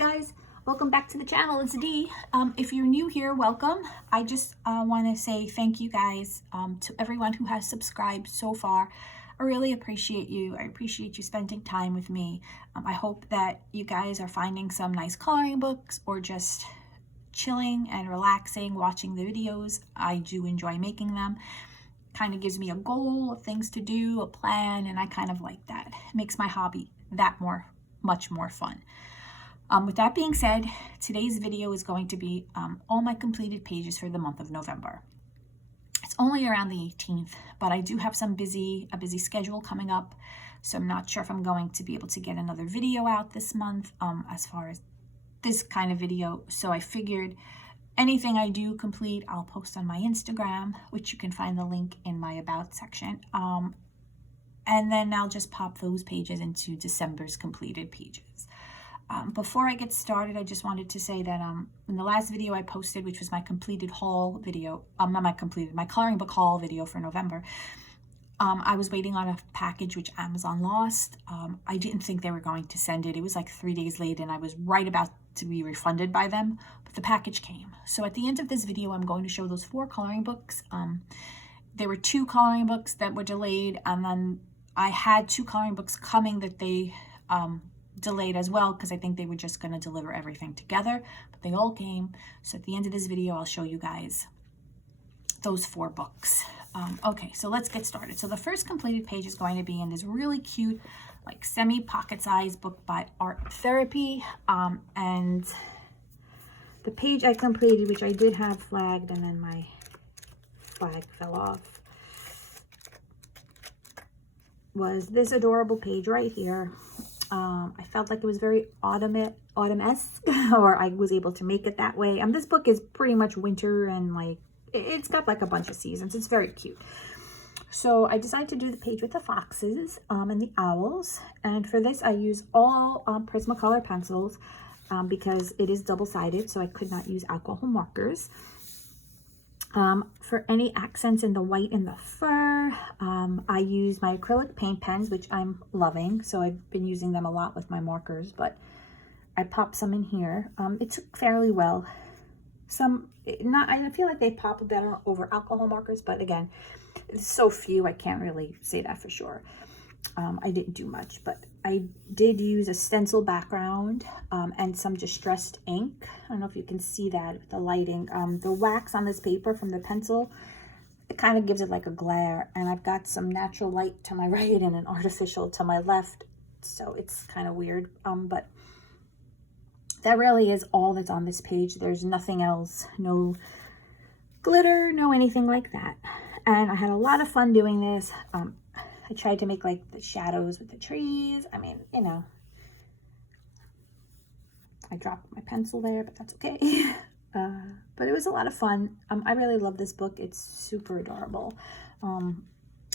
guys, welcome back to the channel. It's Dee. If you're new here, welcome. I just want to say thank you guys to everyone who has subscribed so far. I really appreciate you. I appreciate you spending time with me. I hope that you guys are finding some nice coloring books or just chilling and relaxing watching the videos. I do enjoy making them. Kind of gives me a goal of things to do, a plan, and I kind of like that. It makes my hobby much more fun. With that being said, today's video is going to be all my completed pages for the month of November. It's only around the 18th, but I do have a busy schedule coming up, so I'm not sure if I'm going to be able to get another video out this month as far as this kind of video. So I figured anything I do complete, I'll post on my Instagram, which you can find the link in my About section. And then I'll just pop those pages into December's completed pages. Before I get started, I just wanted to say that in the last video I posted, which was my completed haul video, my coloring book haul video for November, I was waiting on a package which Amazon lost. I didn't think they were going to send it. It was like 3 days late and I was right about to be refunded by them, but the package came. So at the end of this video, I'm going to show those 4 coloring books. There were 2 coloring books that were delayed, and then I had 2 coloring books coming that they delayed as well, because I think they were just going to deliver everything together, but they all came. So at the end of this video, I'll show you guys those 4 books. Okay, so let's get started. So the first completed page is going to be in this really cute, like semi-pocket size book by Art Therapy. And the page I completed, which I did have flagged, and then my flag fell off, was this adorable page right here. I felt like it was very autumn-esque, or I was able to make it that way. This book is pretty much winter, and like it's got like a bunch of seasons. It's very cute. So I decided to do the page with the foxes and the owls. And for this, I use all Prismacolor pencils because it is double-sided, so I could not use alcohol markers. For any accents in the white and the fur, I use my acrylic paint pens, which I'm loving. So I've been using them a lot with my markers, but I popped some in here. It took fairly well. I feel like they pop better over alcohol markers, but again, it's so few, I can't really say that for sure. I didn't do much, but I did use a stencil background and some distressed ink. I don't know if you can see that with the lighting. The wax on this paper from the pencil, it kind of gives it like a glare, and I've got some natural light to my right and an artificial to my left, so it's kind of weird, but that really is all that's on this page. There's nothing else, no glitter, no anything like that. And I had a lot of fun doing this. I tried to make like the shadows with the trees. I mean, you know, I dropped my pencil there, but that's okay. But it was a lot of fun. I really love this book. It's super adorable.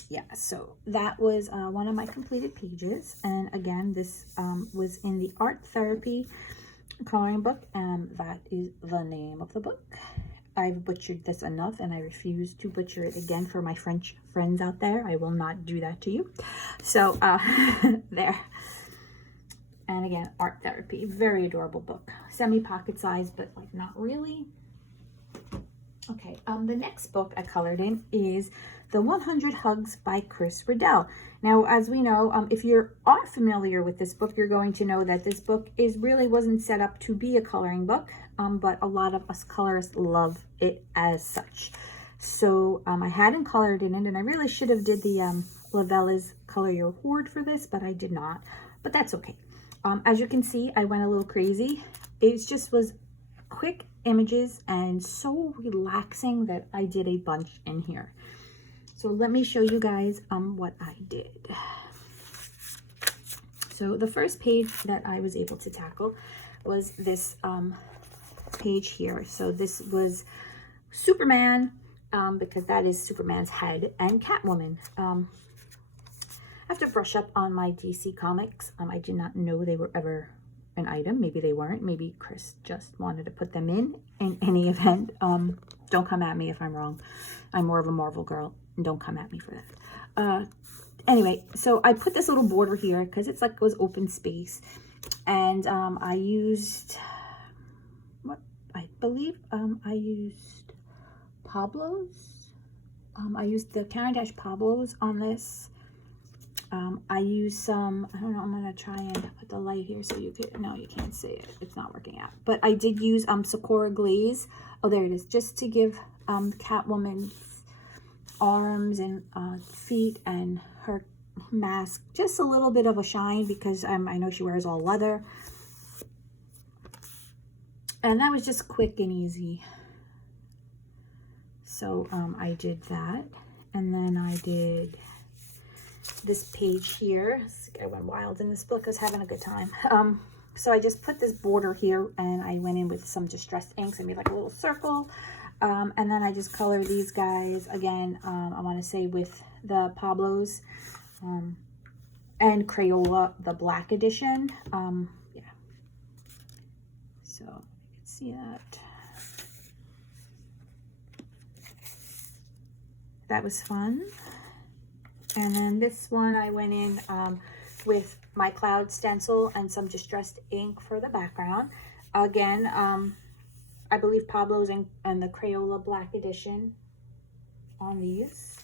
Yeah, so that was one of my completed pages. And again, this was in the Art Therapy coloring book, and that is the name of the book. I've butchered this enough, and I refuse to butcher it again for my French friends out there. I will not do that to you. So there. And again, Art Therapy, very adorable book, semi-pocket size, but like not really. Okay, the next book I colored in is The 100 Hugs by Chris Riddel. Now, as we know, if you are familiar with this book, you're going to know that this book really wasn't set up to be a coloring book, but a lot of us colorists love it as such. So I hadn't colored in it, and I really should have did the Lavella's Color Your Hoard for this, but I did not, but that's okay. As you can see, I went a little crazy. It just was quick images and so relaxing that I did a bunch in here. So let me show you guys what I did. So the first page that I was able to tackle was this page here. So this was Superman, because that is Superman's head, and Catwoman. I have to brush up on my DC comics. I did not know they were ever an item. Maybe they weren't. Maybe Chris just wanted to put them in any event. Don't come at me if I'm wrong. I'm more of a Marvel girl, and don't come at me for that. Anyway, so I put this little border here because it's like it was open space. And I used, what I believe I used Pablo's. I used the Caran d'Ache Pablo's on this. I used some, I don't know, I'm going to try and put the light here so you can, no, you can't see it. It's not working out. But I did use Sakura Glaze. Oh, there it is. Just to give Catwoman's arms and feet and her mask just a little bit of a shine, because I know she wears all leather. And that was just quick and easy. So I did that. And then I did this page here. I went wild in this book. I was having a good time. So I just put this border here, and I went in with some distressed inks. I made like a little circle. And then I just colored these guys again. I want to say with the Pablo's and Crayola, the black edition. Yeah. So you can see that. That was fun. And then this one I went in with my cloud stencil and some distressed ink for the background. Again, I believe Pablo's and the Crayola Black Edition on these.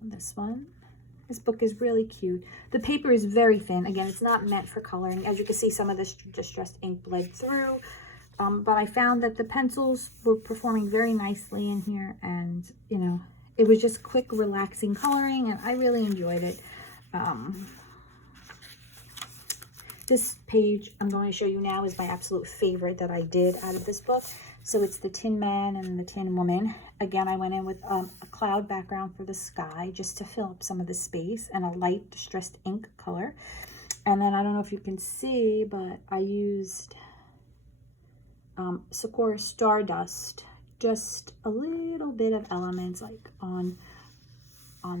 And this one. This book is really cute. The paper is very thin. Again, it's not meant for coloring. As you can see, some of this distressed ink bled through. But I found that the pencils were performing very nicely in here, and you know, it was just quick, relaxing coloring, and I really enjoyed it. This page I'm going to show you now is my absolute favorite that I did out of this book. So it's the Tin Man and the Tin Woman. Again, I went in with a cloud background for the sky just to fill up some of the space, and a light distressed ink color. And then I don't know if you can see, but I used Sakura Stardust, just a little bit of elements like on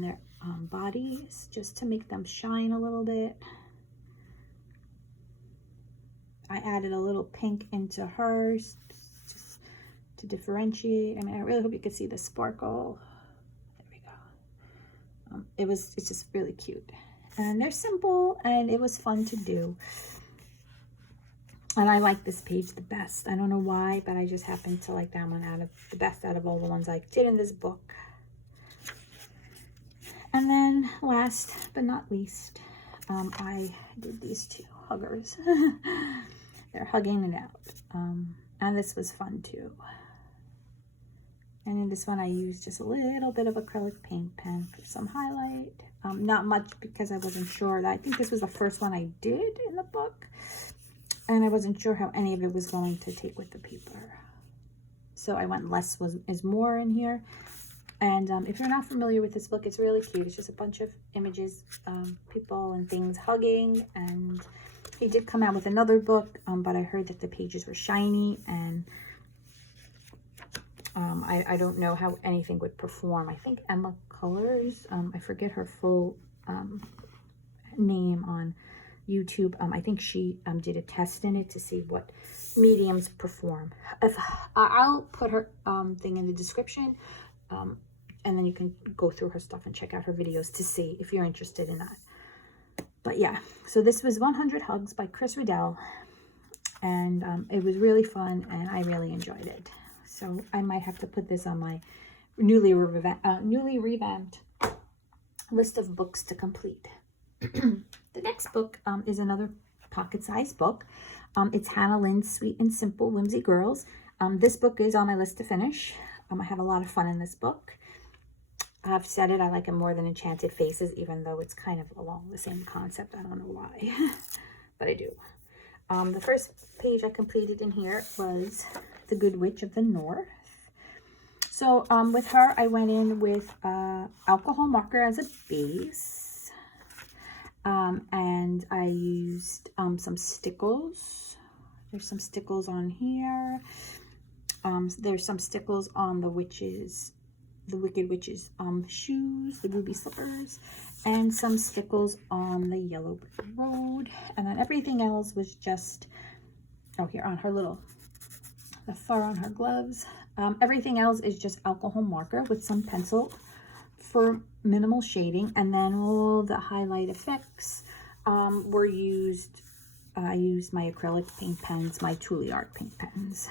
their bodies, just to make them shine a little bit. I added a little pink into hers just to differentiate. I mean, I really hope you could see the sparkle. There we go. It's just really cute, and they're simple, and it was fun to do. And I like this page the best. I don't know why, but I just happened to like that one the best out of all the ones I did in this book. And then last but not least, I did these two huggers. They're hugging it out. And this was fun too. And in this one, I used just a little bit of acrylic paint pen for some highlight. Not much, because I wasn't sure that. I think this was the first one I did in the book. And I wasn't sure how any of it was going to take with the paper. So I went less is more in here. And if you're not familiar with this book, it's really cute. It's just a bunch of images, people and things hugging. And he did come out with another book, but I heard that the pages were shiny. And I don't know how anything would perform. I think Emma Colors, I forget her full name on YouTube. I think she did a test in it to see what mediums perform. I'll put her thing in the description, and then you can go through her stuff and check out her videos to see if you're interested in that. But yeah, so this was 100 Hugs by Chris Riddel, and it was really fun, and I really enjoyed it. So I might have to put this on my newly revamped list of books to complete. The next book is another pocket-sized book. It's Hannah Lynn's Sweet and Simple Whimsy Girls. This book is on my list to finish. I have a lot of fun in this book. I've said it, I like it more than Enchanted Faces, even though it's kind of along the same concept. I don't know why, but I do. The first page I completed in here was The Good Witch of the North. So with her, I went in with alcohol marker as a base. And I used some stickles. There's some stickles on here. There's some stickles on the Wicked Witch's shoes, the ruby slippers, and some stickles on the Yellow Brick Road. And then everything else was just, oh, here on her the fur on her gloves. Everything else is just alcohol marker with some pencil for minimal shading, and then all the highlight effects were used. I used my acrylic paint pens, my Truly Art paint pens.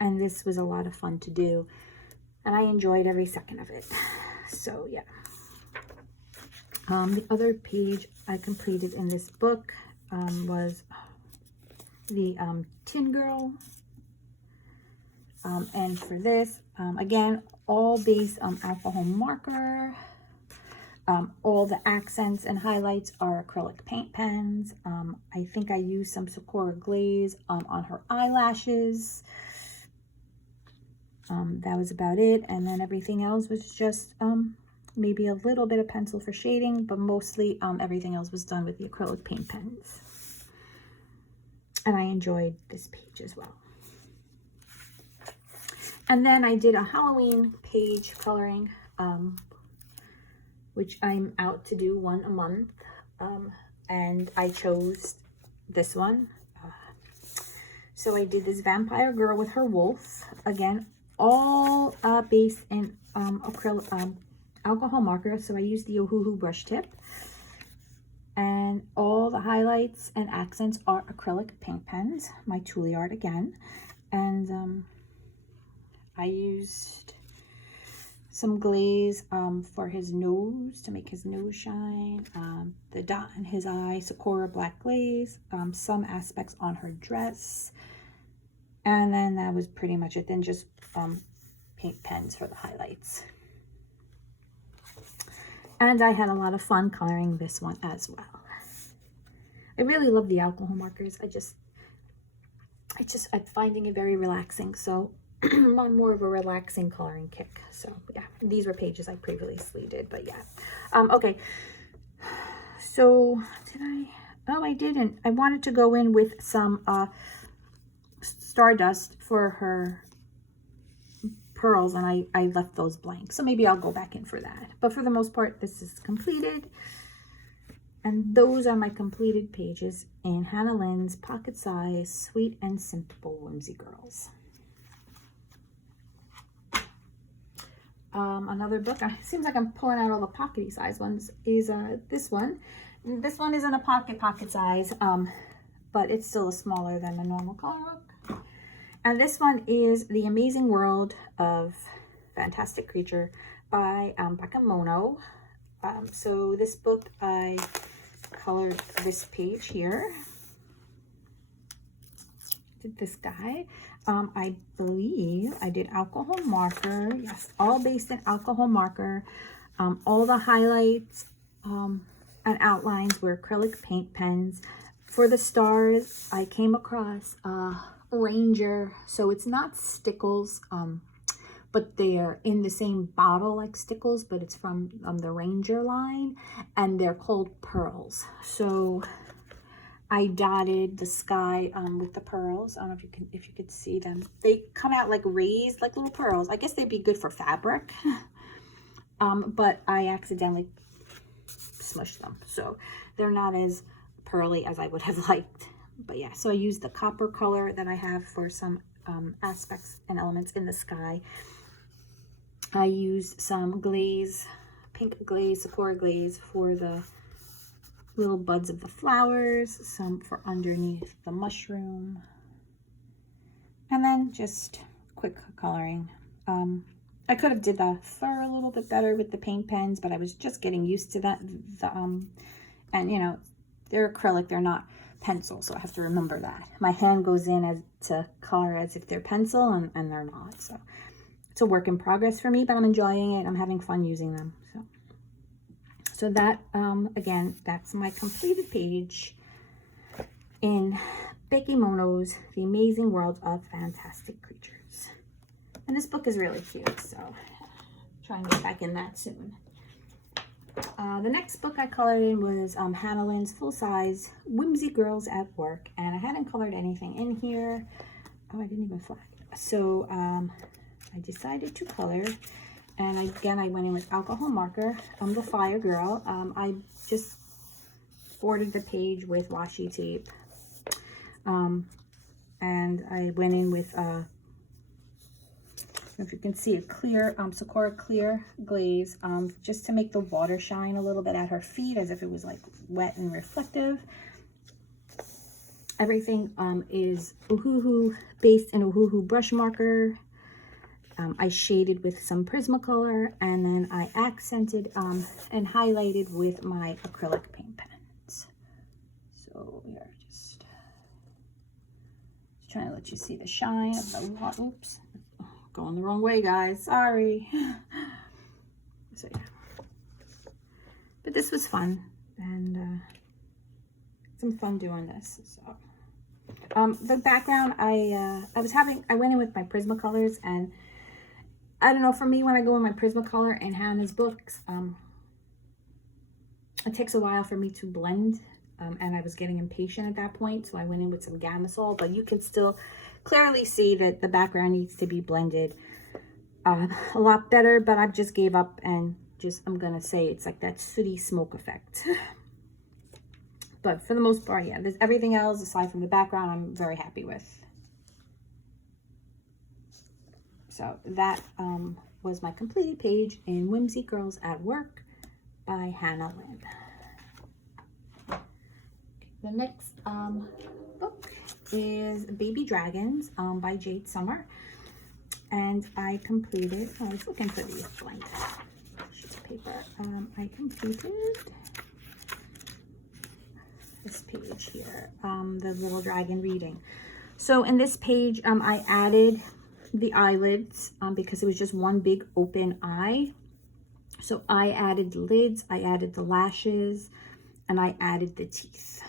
And this was a lot of fun to do, and I enjoyed every second of it. So yeah. The other page I completed in this book was the Tin Girl. And for this, again, all based on alcohol marker. All the accents and highlights are acrylic paint pens. I think I used some Sakura glaze on her eyelashes. That was about it. And then everything else was just maybe a little bit of pencil for shading, but mostly everything else was done with the acrylic paint pens. And I enjoyed this page as well. And then I did a Halloween page coloring, which I'm out to do one a month. And I chose this one. So I did this vampire girl with her wolf. Again, all based in acrylic alcohol marker. So I used the Ohuhu brush tip. And all the highlights and accents are acrylic paint pens, my Truly Art again. And I used some glaze for his nose to make his nose shine, the dot in his eye, Sakura black glaze, some aspects on her dress, and then that was pretty much it. Then just paint pens for the highlights. And I had a lot of fun coloring this one as well. I really love the alcohol markers. I'm finding it very relaxing. So I'm on more of a relaxing coloring kick. So yeah, these were pages I previously did, but yeah. Okay. So did I? Oh, I didn't. I wanted to go in with some Stardust for her pearls, and I left those blank. So maybe I'll go back in for that. But for the most part, this is completed. And those are my completed pages in Hannah Lynn's Pocket Size Sweet and Simple Whimsy Girls. Another book, it seems like I'm pulling out all the pockety size ones, is this one. This one isn't a pocket size, but it's still smaller than the normal color book. And this one is The Amazing World of Fantastic Creature by Bakemono. So this book, I colored this page here. Did this guy. I believe I did alcohol marker. Yes, all based in alcohol marker. All the highlights and outlines were acrylic paint pens. For the stars, I came across Ranger. So it's not stickles, but they're in the same bottle like stickles, but it's from the Ranger line, and they're called pearls. So I dotted the sky with the pearls. I don't know if you could see them. They come out like raised, like little pearls. I guess they'd be good for fabric, but I accidentally smushed them, so they're not as pearly as I would have liked. But yeah, so I used the copper color that I have for some aspects and elements in the sky. I used some glaze, pink glaze, Sakura glaze for the little buds of the flowers, some for underneath the mushroom, and then just quick coloring. I could have did the fur a little bit better with the paint pens, but I was just getting used to that. And you know, they're acrylic, they're not pencil, so I have to remember that. My hand goes in as to color as if they're pencil, and they're not. So it's a work in progress for me, but I'm enjoying it. I'm having fun using them. So that, again, that's my completed page in Bakemono's The Amazing World of Fantastic Creatures. And this book is really cute, so try and get back in that soon. The next book I colored in was Hannah Lynn's Full Size Whimsy Girls at Work. And I hadn't colored anything in here. Oh, I didn't even flag. So I decided to color. And again, I went in with alcohol marker. I'm the Fire Girl. I just bordered the page with washi tape. And I went in with if you can see, a clear Sakura clear glaze, just to make the water shine a little bit at her feet as if it was like wet and reflective. Everything is Ohuhu, based in Ohuhu brush marker. I shaded with some Prismacolor, and then I accented and highlighted with my acrylic paint pens. So we are just trying to let you see the shine of the water. Oops, going the wrong way, guys. Sorry. So yeah, but this was fun, and some fun doing this. So the background, I went in with my Prismacolors, and I don't know, for me, when I go in my Prismacolor and Hannah's books, it takes a while for me to blend, and I was getting impatient at that point, so I went in with some Gamasol, but you can still clearly see that the background needs to be blended a lot better, but I just gave up, and I'm gonna say it's like that sooty smoke effect. But for the most part, yeah, there's everything else aside from the background I'm very happy with. So that was my completed page in Whimsy Girls at Work by Hannah Lynn. The next book is Baby Dragons by Jade Summer. And I completed, I was looking for these blank sheets of paper. I completed this page here, the little dragon reading. So in this page, I added the eyelids because it was just one big open eye. So I added the lids, I added the lashes, and I added the teeth.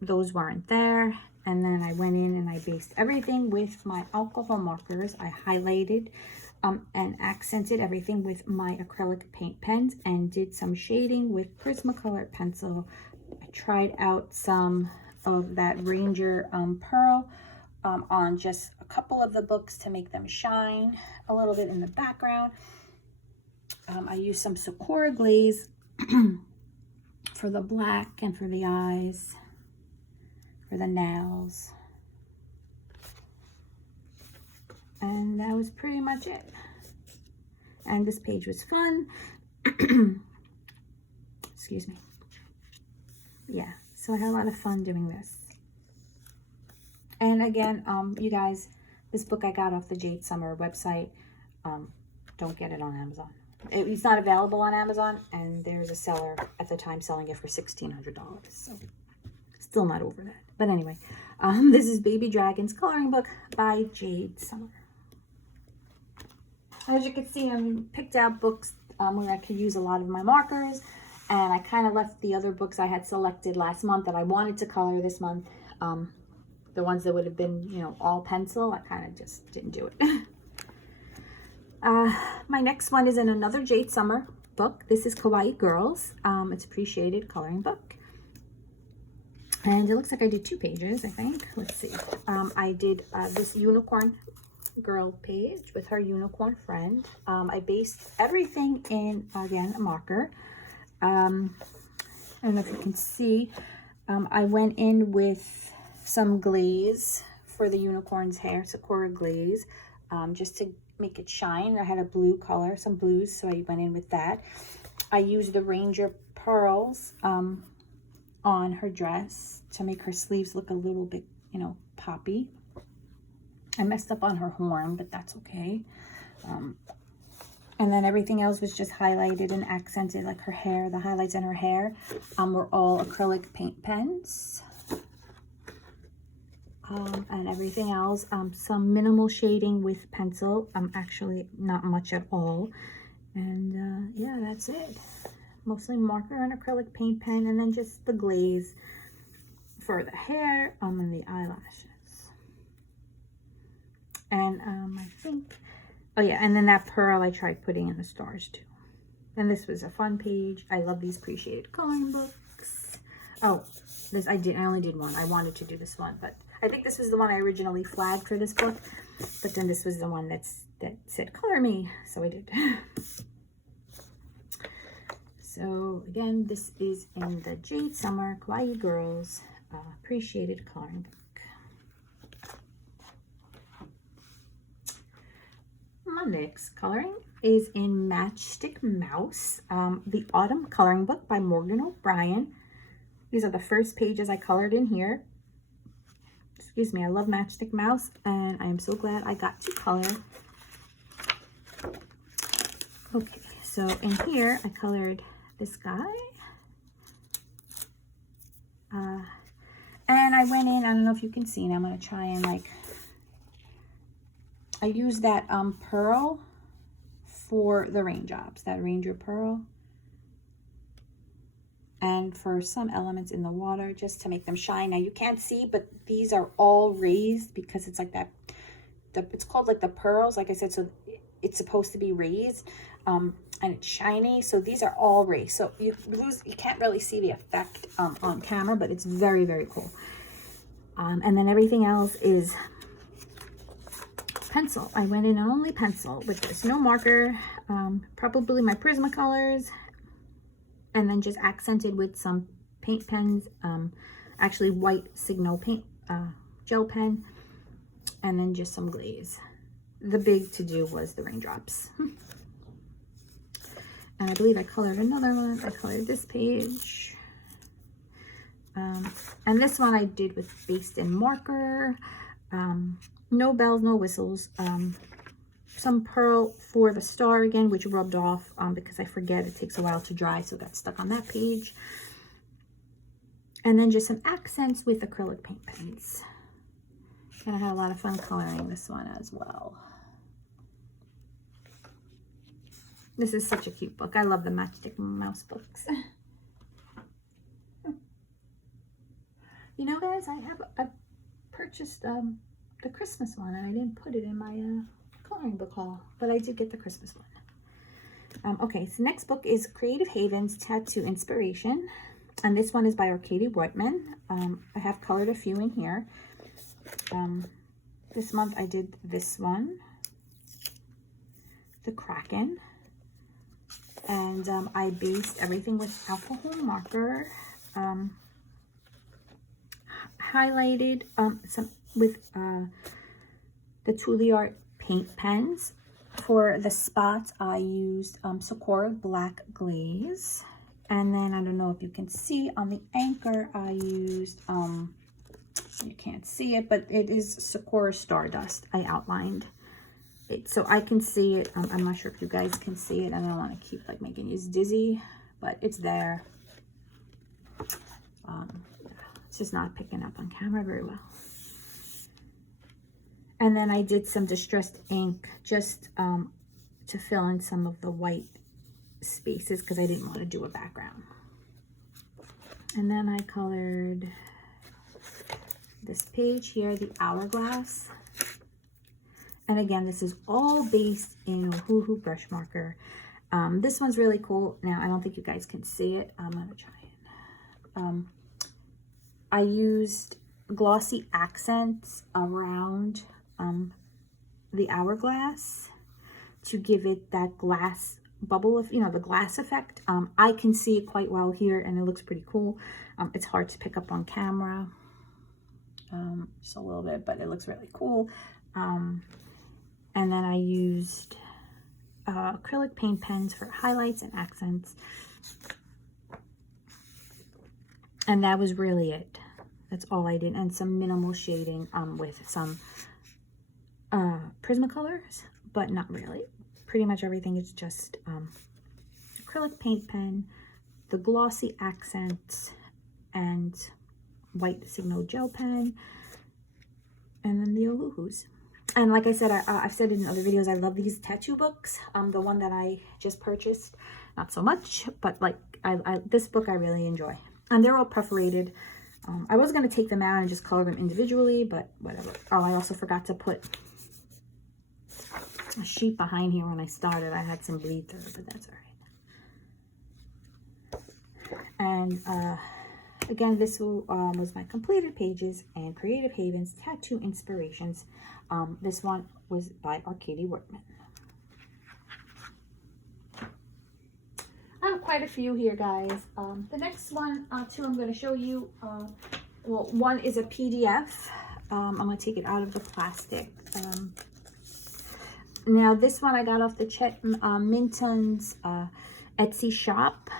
Those weren't there. And then I went in and I based everything with my alcohol markers. I highlighted and accented everything with my acrylic paint pens and did some shading with Prismacolor pencil. I tried out some of that Ranger Pearl on just a couple of the books to make them shine a little bit in the background. I used some Sakura glaze for the black and for the eyes, for the nails. And that was pretty much it. And this page was fun. Excuse me. Yeah, so I had a lot of fun doing this. And again, you guys, this book I got off the Jade Summer website. Don't get it on Amazon. It's not available on Amazon, and there's a seller at the time selling it for $1,600. So still not over that. But anyway, this is Baby Dragons coloring book by Jade Summer. As you can see, I picked out books where I could use a lot of my markers, and I kind of left the other books I had selected last month that I wanted to color this month. The ones that would have been, you know, all pencil, I kind of just didn't do it. My next one is in another Jade Summer book. This is Kawaii Girls. It's Appreciated Coloring Book. And it looks like I did 2 pages, I think. Let's see. I did this unicorn girl page with her unicorn friend. I based everything in, again, a marker. I don't know if you can see. I went in with some glaze for the unicorn's hair, Sakura glaze, just to make it shine. I had a blue color, some blues, so I went in with that. I used the Ranger pearls on her dress to make her sleeves look a little bit, you know, poppy. I messed up on her horn, but that's okay. And then everything else was just highlighted and accented, like her hair. The highlights in her hair were all acrylic paint pens. And everything else, some minimal shading with pencil, actually not much at all. And yeah, that's it. Mostly marker and acrylic paint pen, and then just the glaze for the hair and the eyelashes. And I think, oh yeah, and then that pearl I tried putting in the stars too. And this was a fun page. I love these Appreciated Coloring books. Oh, this I only did one. I wanted to do this one, but I think this was the one I originally flagged for this book, but then this was the one that said color me, so I did. So again, this is in the Jade Summer Kawaii Girls Appreciated Coloring book. mix coloring is in Matchstick Mouse, the Autumn Coloring Book by Morgan O'Brien. These are the first pages I colored in here. Excuse me, I love Matchstick Mouse, and I am so glad I got to color. Okay, so in here I colored this guy. And I went in, I don't know if you can see, and I'm going to try and like, I used that pearl for the raindrops, that Ranger Pearl. And for some elements in the water, just to make them shine. Now you can't see, but these are all raised because it's like that, it's called like the pearls, like I said, so it's supposed to be raised, and it's shiny. So these are all raised. So you can't really see the effect on camera, but it's very, very cool. And then everything else is pencil. I went in only pencil with this, no marker, probably my Prismacolors, and then just accented with some paint pens, actually white Signo paint, gel pen, and then just some glaze. The big to do was the raindrops. And I believe I colored another one. I colored this page. And this one I did with based in marker. No bells, no whistles. Some pearl for the star again, which rubbed off because I forget it takes a while to dry, so it got stuck on that page. And then just some accents with acrylic paint pens. And I had a lot of fun coloring this one as well. This is such a cute book. I love the Matchstick Mouse books. You know, guys, I purchased the Christmas one, and I didn't put it in my coloring book haul, but I did get the Christmas one. Okay, so next book is Creative Haven's Tattoo Inspiration, and this one is by Arcady Wortman. I have colored a few in here. This month I did this one, the Kraken, and I based everything with alcohol marker, highlighted some with the Tuliart paint pens. For the spots I used Sakura Black Glaze, and then I don't know if you can see on the anchor I used you can't see it, but it is Sakura Stardust. I outlined it so I can see it. I'm not sure if you guys can see it. I don't want to keep like making you dizzy, but it's there. It's just not picking up on camera very well. And then I did some distressed ink just to fill in some of the white spaces because I didn't want to do a background. And then I colored this page here, the Hourglass. And again, this is all based in Hoo brush marker. This one's really cool. Now, I don't think you guys can see it. I'm going to try it. I used glossy accents around the Hourglass to give it that glass bubble of, you know, the glass effect. I can see it quite well here, and it looks pretty cool. It's hard to pick up on camera, just a little bit, but it looks really cool. And then I used acrylic paint pens for highlights and accents, and that was really it. That's all I did, and some minimal shading with some Prismacolors, but not really. Pretty much everything is just acrylic paint pen, the glossy accents, and white Signo gel pen, and then the Ohuhus. And like I said, I've said it in other videos, I love these tattoo books. The one that I just purchased, not so much, but like this book I really enjoy. And they're all perforated. I was going to take them out and just color them individually, but whatever. Oh, I also forgot to put a sheet behind here when I started. I had some bleed through, but that's all right. And again, this was my completed pages and Creative Haven's Tattoo Inspirations. This one was by Arcady Wortman. I have quite a few here, guys. The next one, two, I'm going to show you. Well, one is a PDF. I'm going to take it out of the plastic. Now this one I got off the Chet Mintons Etsy shop.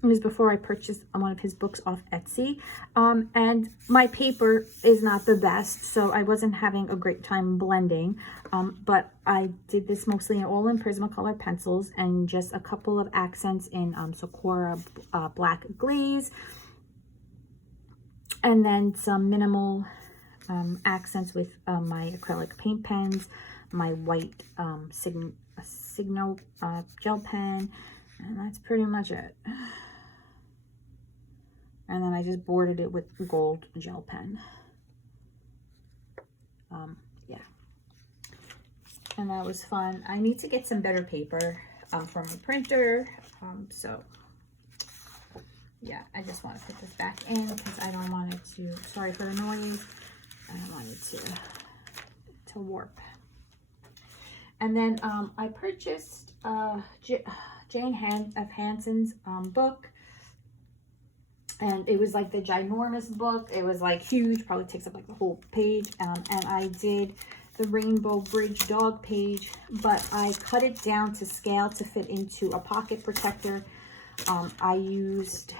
It was before I purchased one of his books off Etsy. And my paper is not the best, so I wasn't having a great time blending. But I did this mostly all in Prismacolor pencils and just a couple of accents in Sakura black glaze. And then some minimal accents with my acrylic paint pens, my white Signo gel pen, and that's pretty much it. And then I just bordered it with gold gel pen. Yeah. And that was fun. I need to get some better paper from a printer. So, yeah, I just want to put this back in because I don't want it to, sorry for the noise, I don't want it to warp. And then I purchased Jane Hanson's book. And it was like the ginormous book. It was like huge, probably takes up like the whole page. And I did the Rainbow Bridge dog page, but I cut it down to scale to fit into a pocket protector. I used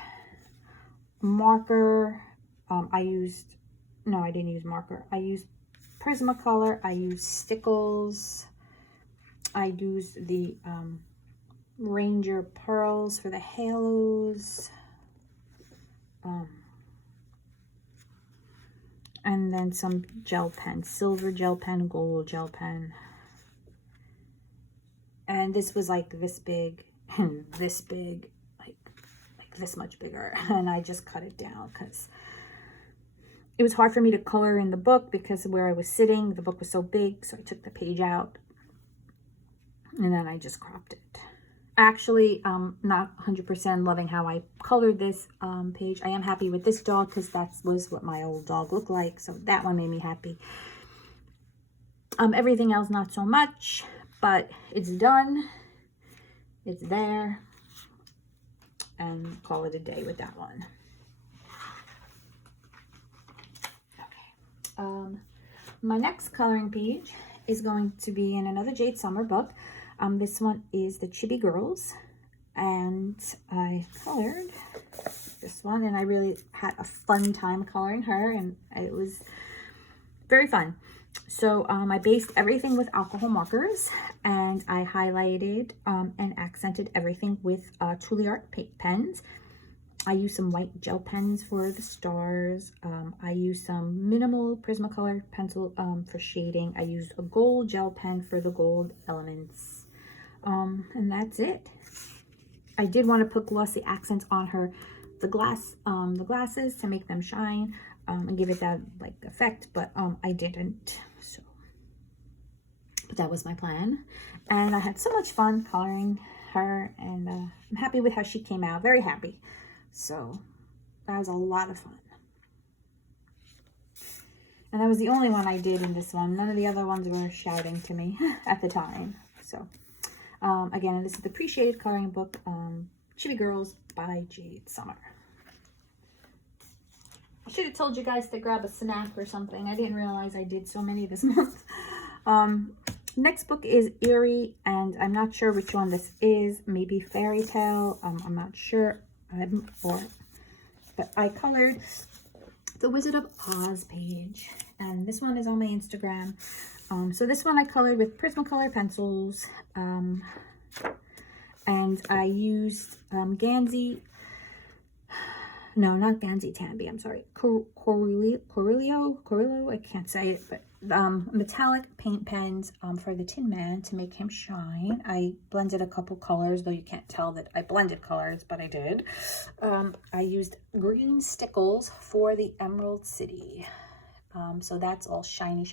marker. No, I didn't use marker. I used Prismacolor. I used stickles. I used the Ranger pearls for the halos. And then some gel pen, silver gel pen, gold gel pen. And this was like this big and this big, like this much bigger. And I just cut it down because it was hard for me to color in the book because where I was sitting, the book was so big. So I took the page out and then I just cropped it. Actually, not 100% loving how I colored this page. I am happy with this dog because that was what my old dog looked like. So that one made me happy. Everything else, not so much, but it's done. It's there. And call it a day with that one. Okay. My next coloring page is going to be in another Jade Summer book. This one is the Chibi Girls, and I colored this one, and I really had a fun time coloring her, and it was very fun. So I based everything with alcohol markers, and I highlighted and accented everything with Art paint pens. I used some white gel pens for the stars. I used some minimal Prismacolor pencil for shading. I used a gold gel pen for the gold elements. And that's it. I did want to put glossy accents on her, the glasses to make them shine and give it that like effect, but I didn't. So, but that was my plan, and I had so much fun coloring her, and I'm happy with how she came out. Very happy. So that was a lot of fun. And that was the only one I did in this one. None of the other ones were shouting to me at the time. So. Again, this is the Appreciated Coloring Book, Chibi Girls by Jade Summer. I should have told you guys to grab a snack or something. I didn't realize I did so many this month. Next book is Eerie, and I'm not sure which one this is. Maybe Fairy Tale. I'm not sure. But I colored the Wizard of Oz page, and this one is on my Instagram. So this one I colored with Prismacolor pencils, and I used Gansey, no, not Gansey Tambi, I'm sorry, Corillo, I can't say it, but metallic paint pens for the Tin Man to make him shine. I blended a couple colors, though you can't tell that I blended colors, but I did. I used green stickles for the Emerald City, so that's all shiny.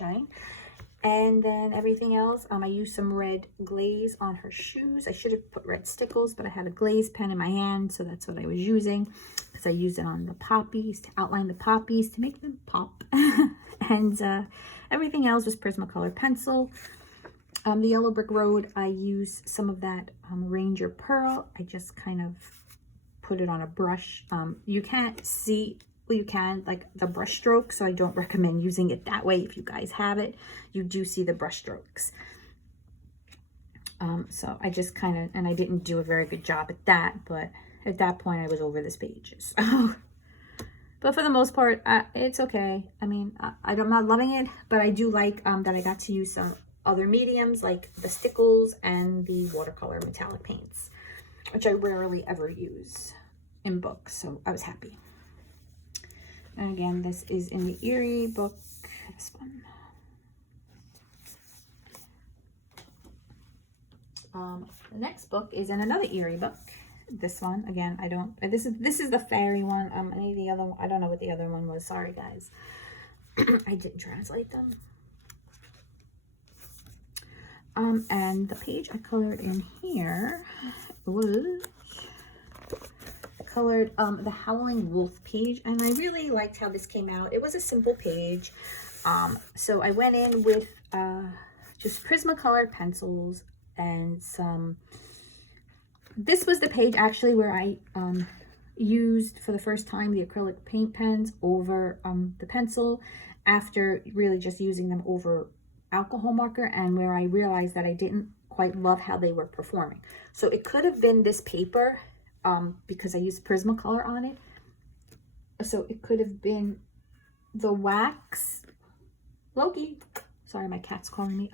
And then everything else, I used some red glaze on her shoes. I should have put red stickles, but I had a glaze pen in my hand, so that's what I was using. Because I used it on the poppies, to outline the poppies, to make them pop. And everything else was Prismacolor pencil. The Yellow Brick Road, I used some of that Ranger Pearl. I just kind of put it on a brush. You can't see... Well, you can, like the brush stroke, so I don't recommend using it that way. If you guys have it, you do see the brush strokes. So I just kind of, and I didn't do a very good job at that, but at that point I was over this page. So, but for the most part, it's okay. I mean, I'm not loving it, but I do like that I got to use some other mediums like the stickles and the watercolor metallic paints, which I rarely ever use in books. So I was happy. And again, this is in the Erie book, this one. The next book is in another Erie book. This one, again, I don't, this is the fairy one. Any of the other, I don't know what the other one was. Sorry, guys. I didn't translate them. And the page I colored in here was colored the Howling Wolf page, and I really liked how this came out. It was a simple page. So I went in with just Prismacolor pencils and some, this was the page actually where I used for the first time the acrylic paint pens over the pencil, after really just using them over alcohol marker, and where I realized that I didn't quite love how they were performing. So it could have been this paper, because I used Prismacolor on it. So it could have been the wax, Loki, sorry, my cat's calling me.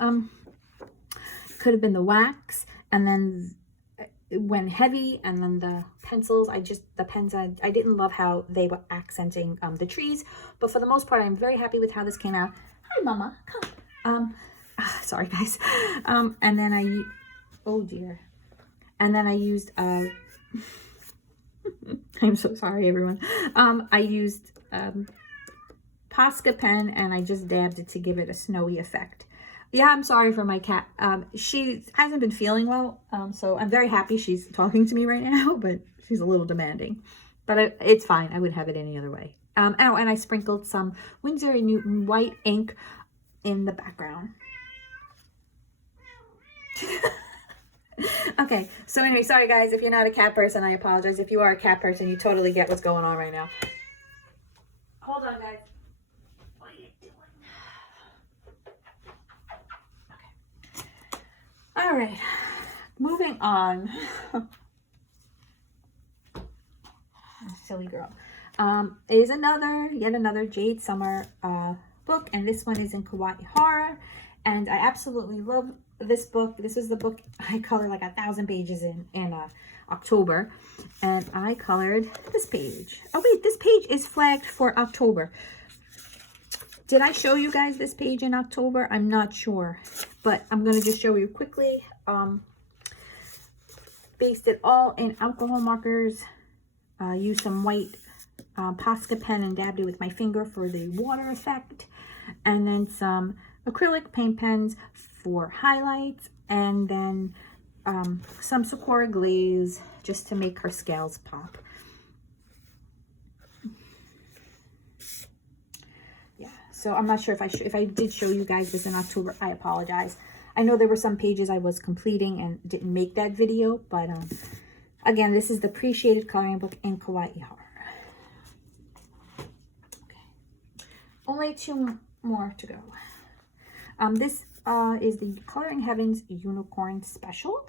Could have been the wax, and then it went heavy, and then the pencils, the pens, I didn't love how they were accenting the trees, but for the most part, I'm very happy with how this came out. Hi, Mama, come. Sorry, guys. And then oh dear. And then I used, I'm so sorry, everyone. I used Posca pen, and I just dabbed it to give it a snowy effect. Yeah, I'm sorry for my cat. She hasn't been feeling well, so I'm very happy she's talking to me right now, but she's a little demanding. But it's fine. I would have it any other way. Oh, and I sprinkled some Winsor & Newton white ink in the background. Okay, so anyway, sorry guys, if you're not a cat person, I apologize. If you are a cat person, you totally get what's going on right now. Hold on, guys. What are you doing? Okay. All right, moving on. Silly girl. Is yet another Jade Summer book, and this one is in Kawaii Horror, and I absolutely love this book. This is the book I colored like 1,000 pages in October, and I colored this page. Oh wait, this page is flagged for October. Did I show you guys this page in October? I'm not sure, but I'm going to just show you quickly. Based it all in alcohol markers. Used some white Posca pen and dabbed it with my finger for the water effect. And then some acrylic paint pens for highlights. And then some Sakura glaze just to make her scales pop. So I'm not sure if I did show you guys this in October. I apologize. I know there were some pages I was completing and didn't make that video, but again, this is the Appreciated Coloring Book in Kawaii Horror. Okay. Only 2 more to go. This is the Coloring Heavens Unicorn Special.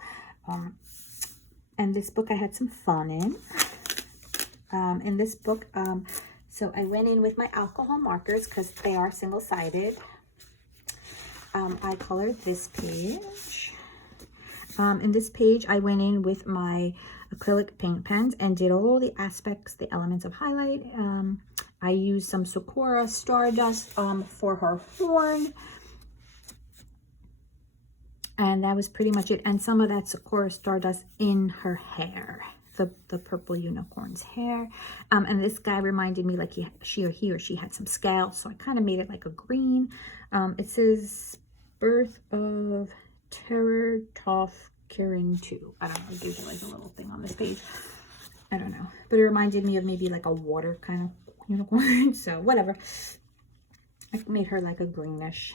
And this book I had some fun in. In this book, so I went in with my alcohol markers because they are single-sided. I colored this page. In this page, I went in with my acrylic paint pens and did all the aspects, the elements of highlight. I used some Sakura Stardust for her horn. And that was pretty much it. And some of that Sakura Stardust in her hair. The purple unicorn's hair. And this guy reminded me like he or she had some scales, so I kind of made it like a green. It says Birth of Terror Toph Kirin 2. I don't know, it gives you like a little thing on this page. I don't know, but it reminded me of maybe like a water kind of unicorn. So whatever, I made her like a greenish.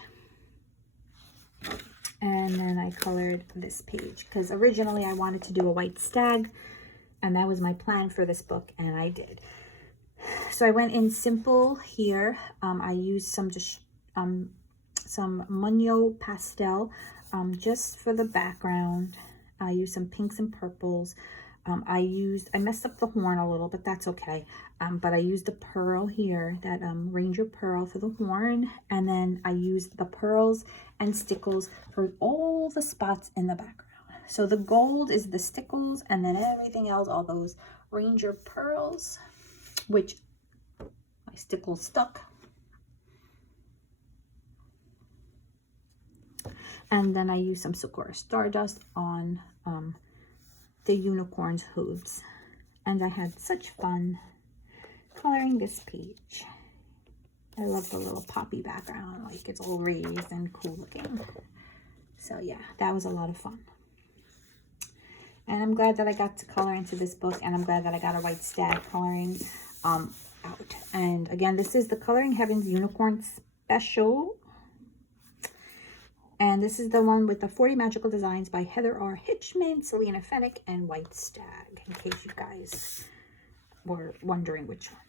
And then I colored this page because originally I wanted to do a white stag, and that was my plan for this book, and I did. So I went in simple here. I used some just some Munyo pastel just for the background. I used some pinks and purples. I messed up the horn a little, but that's okay. But I used the pearl here, that Ranger pearl for the horn. And then I used the pearls and stickles for all the spots in the background. So the gold is the stickles, and then everything else, all those Ranger pearls, which my stickles stuck. And then I used some Sakura Stardust on the unicorn's hooves. And I had such fun coloring this page. I love the little poppy background, like it's all raised and cool looking. So yeah, that was a lot of fun. And I'm glad that I got to color into this book, and I'm glad that I got a white stag coloring out. And again, this is the Coloring Heavens Unicorn Special. And this is the one with the 40 Magical Designs by Heather R. Hitchman, Selena Fennick, and White Stag, in case you guys were wondering which one.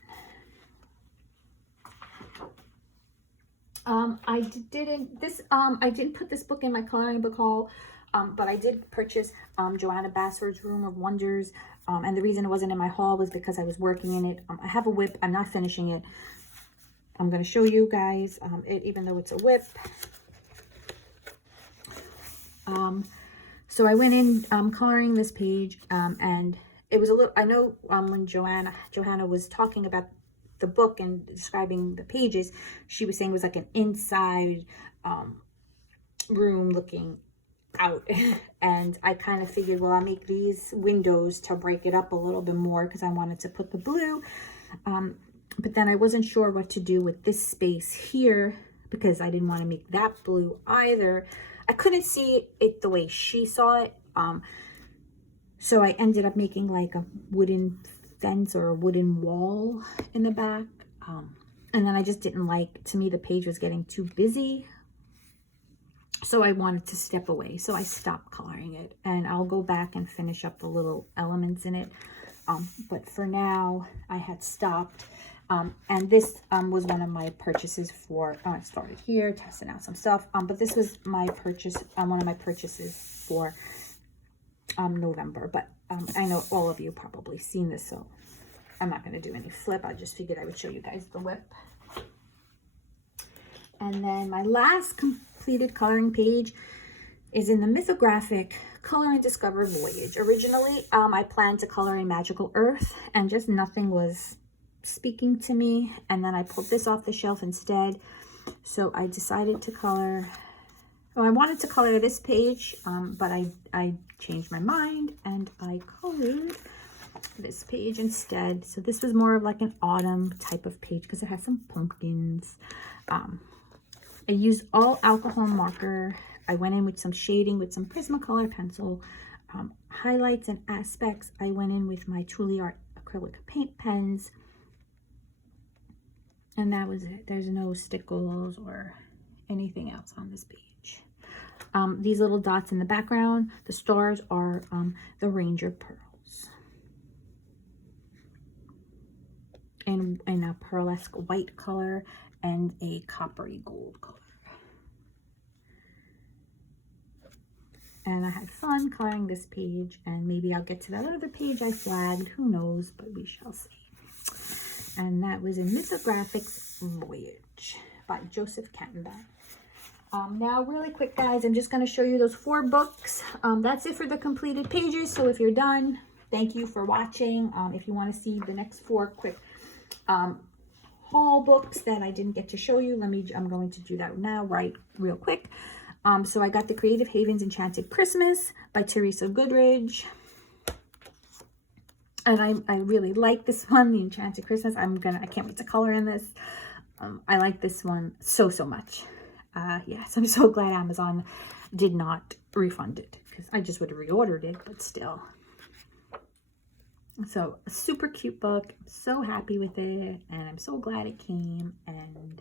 I didn't put this book in my coloring book haul, but I did purchase Joanna Basford's Room of Wonders, and the reason it wasn't in my haul was because I was working in it. I have a whip. I'm not finishing it. I'm going to show you guys it, even though it's a whip. So I went in coloring this page, and it was a little, I know when Johanna was talking about the book and describing the pages, she was saying it was like an inside room looking out. And I kind of figured, well, I'll make these windows to break it up a little bit more because I wanted to put the blue. But then I wasn't sure what to do with this space here because I didn't want to make that blue either. I couldn't see it the way she saw it. So I ended up making like a wooden fence or a wooden wall in the back. And then I just didn't like, to me, the page was getting too busy. So I wanted to step away. So I stopped coloring it, and I'll go back and finish up the little elements in it. But for now, I had stopped. And this was one of my purchases for, I started here testing out some stuff, but this was my purchase, one of my purchases for November. But I know all of you probably seen this, so I'm not going to do any flip. I just figured I would show you guys the whip. And then my last completed coloring page is in the Mythographic Color and Discover Voyage. Originally, I planned to color in Magical Earth, and just nothing was speaking to me, and then I pulled this off the shelf instead. So I decided to color, well, I wanted to color this page, but I changed my mind and I colored this page instead. So this was more of like an autumn type of page because it has some pumpkins. I used all alcohol marker. I went in with some shading with some Prismacolor pencil. Highlights and aspects, I went in with my Truly Art acrylic paint pens. And that was it. There's no stickles or anything else on this page. These little dots in the background, the stars are the Ranger pearls. In a pearlesque white color and a coppery gold color. And I had fun coloring this page, and maybe I'll get to that other page I flagged. Who knows, but we shall see. And that was in Mythographic's Voyage by Joseph Cantenbaum. Now, really quick, guys, I'm just going to show you those 4 books. That's it for the completed pages. So if you're done, thank you for watching. If you want to see the next 4 quick haul books that I didn't get to show you, I'm going to do that now, real quick. So I got the Creative Havens Enchanted Christmas by Teresa Goodridge. And I really like this one, the Enchanted Christmas. I can't wait to color in this. I like this one so much. Yes, I'm so glad Amazon did not refund it, because I just would have reordered it, but still. So a super cute book. I'm so happy with it, and I'm so glad it came, and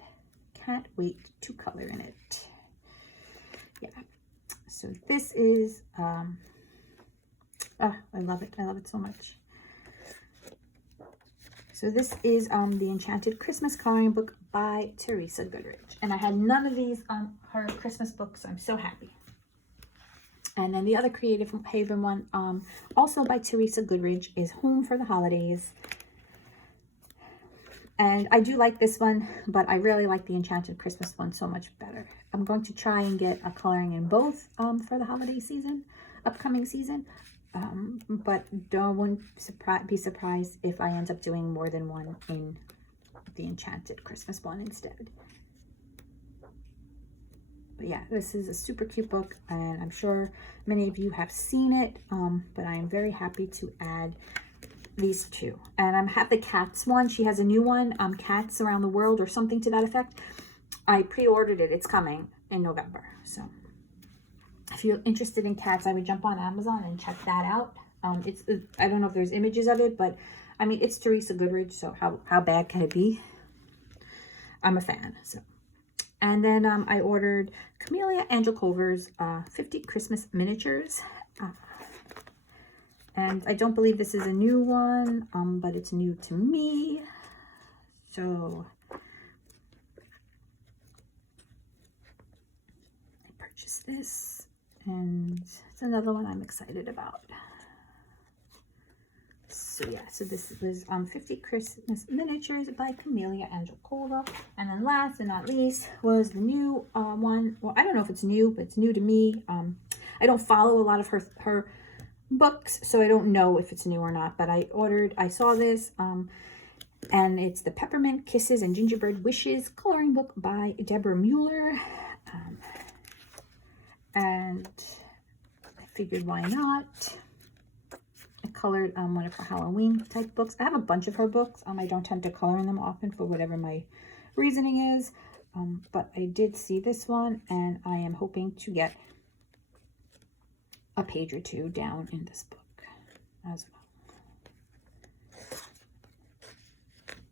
can't wait to color in it. Yeah. So this is, I love it. I love it so much. So this is the Enchanted Christmas coloring book by Teresa Goodridge. And I had none of these on her Christmas books, so I'm so happy. And then the other Creative Haven one, also by Teresa Goodridge, is Home for the Holidays. And I do like this one, but I really like the Enchanted Christmas one so much better. I'm going to try and get a coloring in both for the holiday season, upcoming season. But wouldn't be surprised if I end up doing more than one in the Enchanted Christmas one instead. But yeah, this is a super cute book, and I'm sure many of you have seen it, but I am very happy to add these two. And I have the Cats one. She has a new one, Cats Around the World or something to that effect. I pre-ordered it. It's coming in November. So if you're interested in cats, I would jump on Amazon and check that out. I don't know if there's images of it, but I mean, it's Teresa Goodridge, so how bad can it be? I'm a fan. So, and then I ordered Camellia Angel Culver's 50 Christmas miniatures. And I don't believe this is a new one, but it's new to me. So I purchased this, and it's another one I'm excited about. So yeah, so this was 50 Christmas miniatures by Camellia Angel Culver. And then last and not least was the new one. Well, I don't know if it's new, but it's new to me. I don't follow a lot of her books, so I don't know if it's new or not, but I saw this, and it's the Peppermint Kisses and Gingerbread Wishes coloring book by Deborah Mueller, and I figured why not. I colored one of her Halloween type books. I have a bunch of her books. I don't tend to color in them often for whatever my reasoning is, but I did see this one, and I am hoping to get a page or two down in this book as well.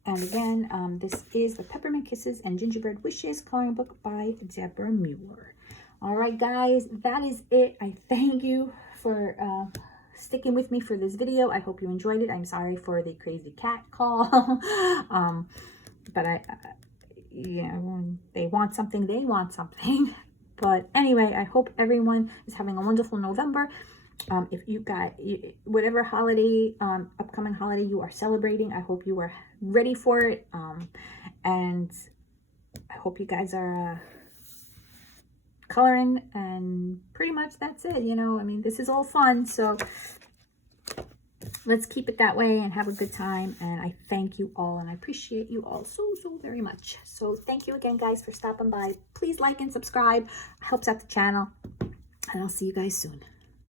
And again, this is the Peppermint Kisses and Gingerbread Wishes coloring book by Deborah Mueller. All right, guys, that is it. I thank you for sticking with me for this video. I hope you enjoyed it. I'm sorry for the crazy cat call. But you know, when they want something, they want something. But anyway, I hope everyone is having a wonderful November. If you got whatever holiday, upcoming holiday you are celebrating, I hope you are ready for it. And I hope you guys are coloring, and pretty much that's it. You know, I mean, this is all fun, so let's keep it that way and have a good time. And I thank you all, and I appreciate you all so very much. So thank you again, guys, for stopping by. Please like and subscribe. It helps out the channel, and I'll see you guys soon.